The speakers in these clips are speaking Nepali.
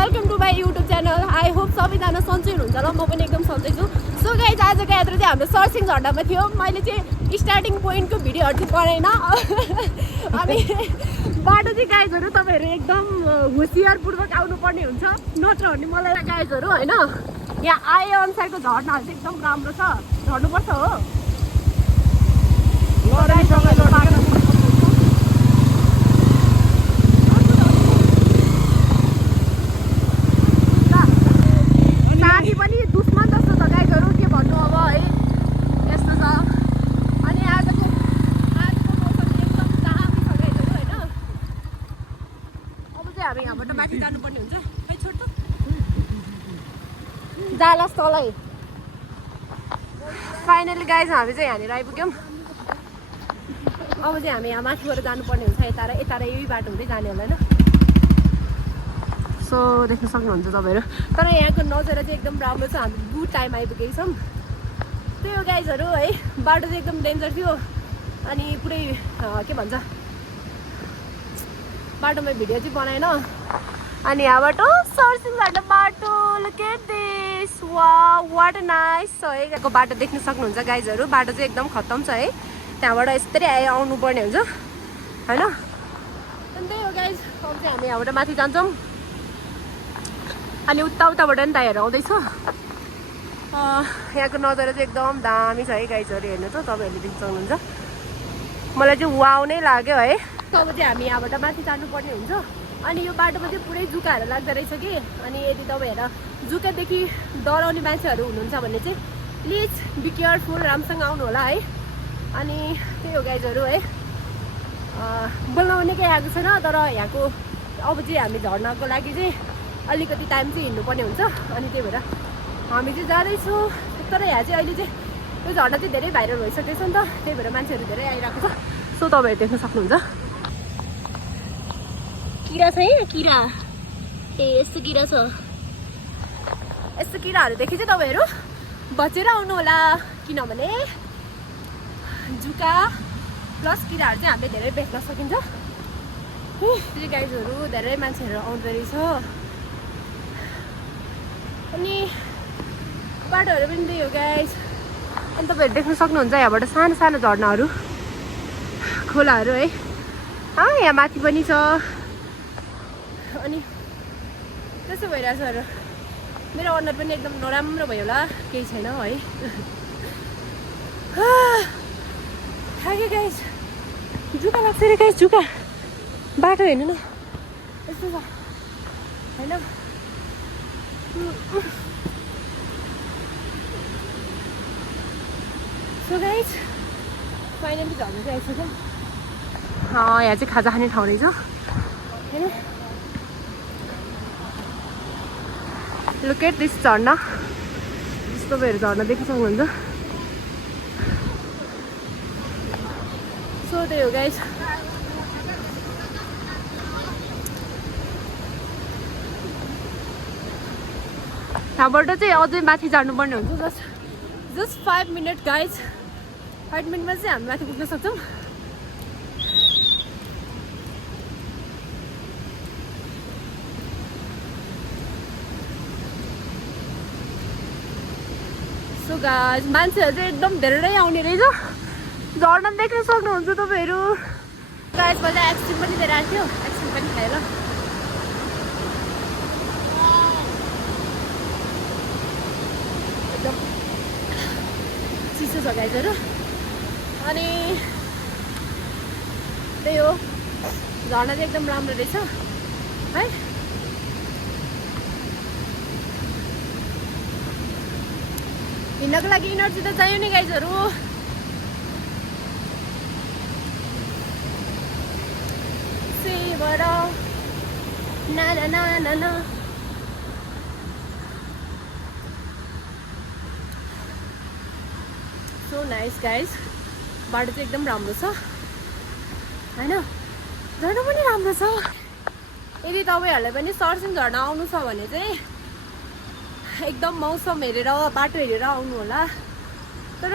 Welcome to my YouTube channel. I hope सबैजना सन्चै हुनुहुन्छ होला, म पनि एकदम सन्चै छु। सो गाइज आजको यात्रा चाहिँ हाम्रो सर्सिङ झर्डामा थियो। मैले चाहिँ स्टार्टिङ पोइन्टको भिडियोहरू चाहिँ बनाएन अनि बाटो चाहिँ गाइजहरू तपाईँहरू एकदम होसियारपूर्वक आउनुपर्ने हुन्छ, नत्र भने मलाई गाइजहरू होइन यहाँ आए अनुसारको झर्नाहरू चाहिँ एकदम राम्रो छ, झर्नुपर्छ हो। साथी पनि दुश्मन जस्तो छ गाइजहरू, के भन्नु अब है, यस्तो छ। अनि आजको मौसम एकदम दामी छ गाइजहरू होइन। अब चाहिँ हामी यहाँबाट माथि जानुपर्ने हुन्छ। खै छोड त जालास तलै। फाइनली गाइज हामी चाहिँ यहाँनिर आइपुग्यौँ। अब चाहिँ हामी यहाँ माथिबाट जानुपर्ने हुन्छ, यता र यता र यही बाटो हुँदै जाने होला होइन। सो देख्न सक्नुहुन्छ तपाईँहरू, तर यहाँको नजारा चाहिँ एकदम राम्रो छ। हामी गुड टाइम आइपुगेको छौँ। त्यही हो गाइजहरू है, बाटो चाहिँ एकदम डेन्जर थियो। अनि पुरै के भन्छ बाटोमा भिडियो चाहिँ बनाएन। अनि यहाँबाट सर्सिङ झर्ना बाटो, look at this, wow what a nice छ है। यहाँको बाटो देख्न सक्नुहुन्छ गाइजहरू, बाटो चाहिँ एकदम खत्तम छ है। त्यहाँबाट यस्तै आउनुपर्ने हुन्छ होइन। अनि त्यही हो गाइज, अब चाहिँ हामी यहाँबाट माथि जान्छौँ। अनि उताबाट नि टायरहरू आउँदैछ। यहाँको नजारा चाहिँ एकदम दामी छ है गाइजहरू, हेर्नु त तपाईँहरूले देख्न सक्नुहुन्छ। मलाई चाहिँ वाउ नै लाग्यो है। अब चाहिँ हामी यहाँबाट माथि जानुपर्ने हुन्छ। अनि यो बाटोमा चाहिँ पुरै जुकाहरू लाग्दो रहेछ कि। अनि यदि तपाईँहरू जुकादेखि डराउने मान्छेहरू हुनुहुन्छ भने चाहिँ प्लिज बी केयरफुल, राम्रोसँग आउनु होला है। अनि त्यही हो गाइजहरू है, बोल्न पनि केही आएको छैन। तर यहाँको अब चाहिँ हामी झर्नको लागि चाहिँ अलिकति टाइम चाहिँ हिँड्नुपर्ने हुन्छ। अनि त्यही भएर हामी चाहिँ जाँदैछौँ। तर यहाँ चाहिँ अहिले चाहिँ यो झर्ना चाहिँ धेरै भाइरल भइसकेको छ नि त, त्यही भएर मान्छेहरू धेरै आइरहेको छ। सो तपाईँहरू देख्न सक्नुहुन्छ। किरा छ है, किरा ए यस्तो किरा छ। यस्तो किराहरू देखे चाहिँ तपाईँहरू बचेर आउनु होला, किनभने जुका प्लस किराहरू चाहिँ हामीले धेरै भेट्न सकिन्छ। गाइजहरू धेरै मान्छेहरू आउँदो रहेछ। अनि बाटोहरू पनि त्यही हो गाइज। अनि तपाईँहरू देख्न सक्नुहुन्छ यहाँबाट सानो सानो झर्नाहरू, खोलाहरू है। यहाँ माथि पनि छ। अनि त्यसो भइरहेछ। मेरो अनुहार पनि एकदम नराम्रो भयो होला, केही छैन है। थाक्यो गाइज, जुका लाग्छ अरे गाइज, जुका बाटो हेर्नु न यस्तो छ होइन। सो गाइज फाइनली झर्नु चाहिँ आइसक्यो। यहाँ चाहिँ खाजा खाने ठाउँ रहेछ होइन। लुक एट दिस झर्ना, तपाईँहरू झर्ना देख्न सक्नुहुन्छ। सो त्यही हो गाइज। यहाँबाट चाहिँ अझै माथि जानुपर्ने हुन्छ। जस्ट 5 मिनट गाइज, 5 मिनटमा चाहिँ हामी माथि पुग्न सक्छौँ। सो गाइज मान्छेहरू चाहिँ एकदम धेरै आउने रहेछ। झर्ना देख्न सक्नुहुन्छ तपाईँहरू। गाइज मैले आइसक्रिम पनि लिएर आएको थियो, आइसक्रिम पनि खाएर एकदम चिसो छ गाइजहरू। अनि त्यही हो, झर्ना चाहिँ एकदम राम्रो रहेछ है। हिँड्नको लागि इनर्जी त चाहियो नि गाइजहरू। ना ना ना ना ना सो नाइस गाइज। बाटो चाहिँ एकदम राम्रो छ होइन, झर्ना पनि राम्रो छ। यदि तपाईँहरूलाई पनि सर्सिङ झर्ना आउनु छ भने चाहिँ एकदम मौसम हेरेर बाटो हेरेर आउनु होला। तर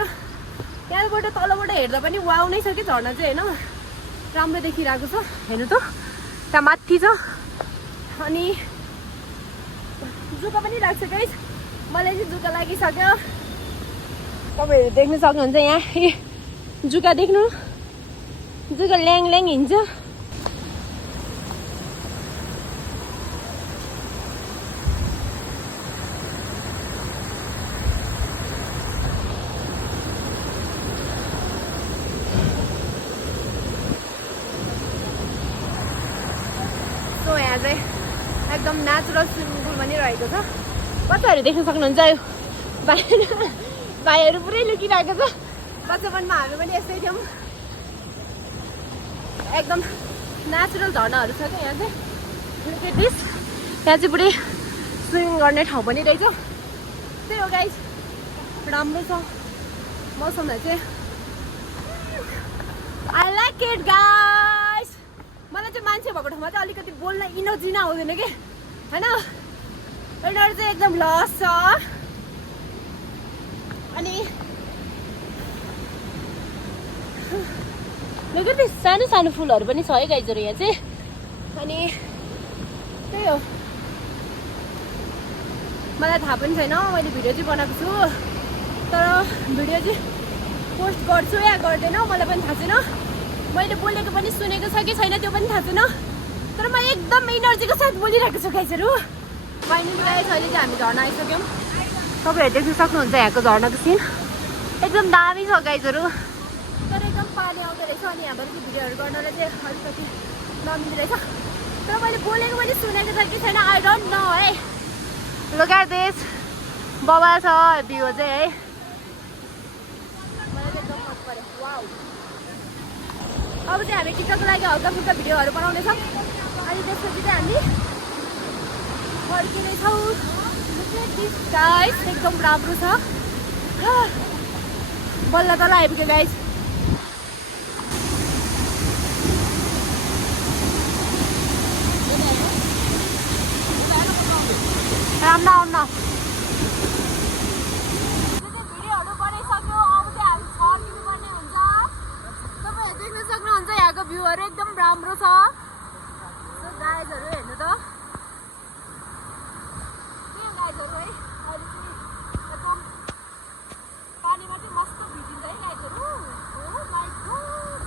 त्यहाँबाट तलबाट हेर्दा पनि वाउ नै छ कि झर्ना चाहिँ होइन, राम्रो देखिरहेको छ। हेर्नु त त्यहाँ माथि छ। अनि जुका पनि लाग्छ गाइस मलाई चाहिँ जुका लागिसक्यो तपाईहरु देख्न सक्नुहुन्छ यहाँ जुका देख्नु जुका ल्याङ ल्याङ हिँड्छ सो यहाँ चाहिँ एकदम नेचुरल स्विमिङ पुल पनि रहेको छ बच्चाहरू देख्न सक्नुहुन्छ यो भाइहरू पुरै लुकिरहेको छ बचपनमा हामी पनि यस्तै थियौँ एकदम नेचुरल झर्नाहरू छ क्या यहाँ चाहिँ लुक एट दिस यहाँ चाहिँ पुरै स्विमिङ गर्ने ठाउँ पनि रहेछ त्यही हो गाइस राम्रो छ मौसमहरू चाहिँ आई लाइक इट गाइस मलाई चाहिँ मान्छे भएको ठाउँमा चाहिँ अलिकति बोल्न इनर्जी नै आउँदैन कि होइन यिनीहरू चाहिँ एकदम लस छ अनि देखि सानो सानो फुलहरू पनि छ है गाइजहरू यहाँ चाहिँ अनि त्यही हो मलाई थाहा पनि छैन मैले भिडियो चाहिँ बनाएको छु तर भिडियो चाहिँ पोस्ट गर्छु या गर्दैन मलाई पनि थाहा छैन मैले बोलेको पनि सुनेको छ कि छैन त्यो पनि थाहा छैन तर म एकदम इनर्जीको साथ बोलिरहेको छु गाइजहरू बहिनीलाई अहिले चाहिँ हामी झर्न आइसक्यौँ तपाईँहरू देख्न सक्नुहुन्छ यहाँको झर्नाको सिन एकदम दामी छ गाइजहरू तर एकदम पानी आउँदो रहेछ अनि यहाँबाट चाहिँ भिडियोहरू गर्नलाई चाहिँ अलिकति नमिल्दो रहेछ तर मैले बोलेको पनि सुनेको छ कि छैन आई डोन्ट नो है लुक एट दिस बबा छ भ्यू चाहिँ है मलाई चाहिँ एकदम मन पऱ्यो वाउ अब चाहिँ हामी टिकटको लागि हल्का फुल्का भिडियोहरू बनाउनेछौँ अनि त्यसपछि चाहिँ हामी फर्किनेछौँ गाइस एकदम राम्रो छ बल्ल तल आइपुग्यो गाइस राम्रो आउन भिडियोहरू बनाइसक्यो अब चाहिँ हामी फर्किनु पर्ने हुन्छ तपाईँहरू देख्न सक्नुहुन्छ यहाँको भ्यूहरू एकदम राम्रो छ गाइजहरू हेर्नु त के गाइजहरू है अहिले चाहिँ एकदम पानीमा चाहिँ मस्त भिजिन्छ है गाइजहरू ओ माइ गॉड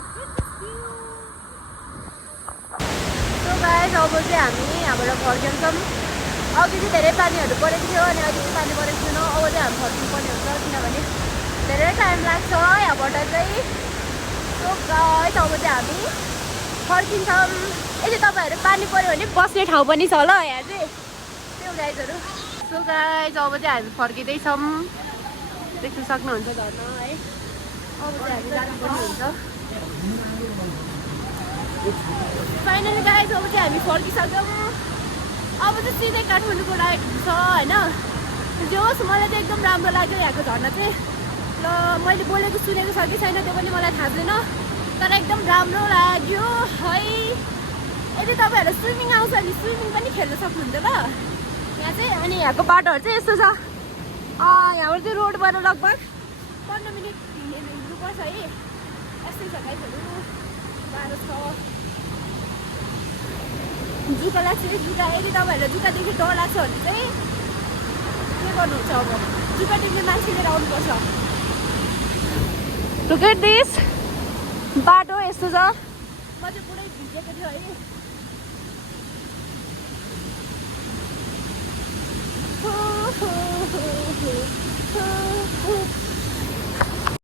सो गाइज अब चाहिँ हामी यहाँबाट फर्किन्छौँ अघि चाहिँ धेरै पानीहरू परेको थियो अनि अहिले चाहिँ पानी परेको छैन अब चाहिँ हामी फर्किनु पर्ने हुन्छ किनभने धेरै टाइम लाग्छ यहाँबाट चाहिँ सो गाइज अब चाहिँ हामी फर्किन्छौँ यदि तपाईँहरू पानी पऱ्यो भने बस्ने ठाउँ पनि छ ल यहाँ चाहिँ त्यो गाइजहरू सो गाइज अब चाहिँ हामी फर्किँदैछौँ देख्न सक्नुहुन्छ झर्न है अब चाहिँ हामी जानुपर्ने हुन्छ फाइनली गाइज अब चाहिँ हामी फर्किसक्यौँ अब चाहिँ सिधै काठमाडौँको लायक छ होइन जे होस् मलाई चाहिँ एकदम राम्रो लाग्यो यहाँको झर्ना चाहिँ र मैले बोलेको सुनेको छ कि छैन त्यो पनि मलाई थाहा छैन तर एकदम राम्रो लाग्यो है यदि तपाईँहरू स्विमिङ आउँछ भने स्विमिङ पनि खेल्न सक्नुहुन्छ ल यहाँ चाहिँ अनि यहाँको बाटोहरू चाहिँ यस्तो छ यहाँबाट चाहिँ रोडबाट लगभग 15 मिनट हिँड्नुपर्छ है यस्तै छ गाइजहरू गाह्रो छ जुका लाग्छ जुका यदि तपाईँहरूलाई जुकादेखि डर लाग्छ भने चाहिँ के गर्नुहुन्छ अब जुका देख्ने मान्छे लिएर आउनुपर्छ लुक एट दिस बाटो यस्तो छ म चाहिँ पुरै भिजेको थियो है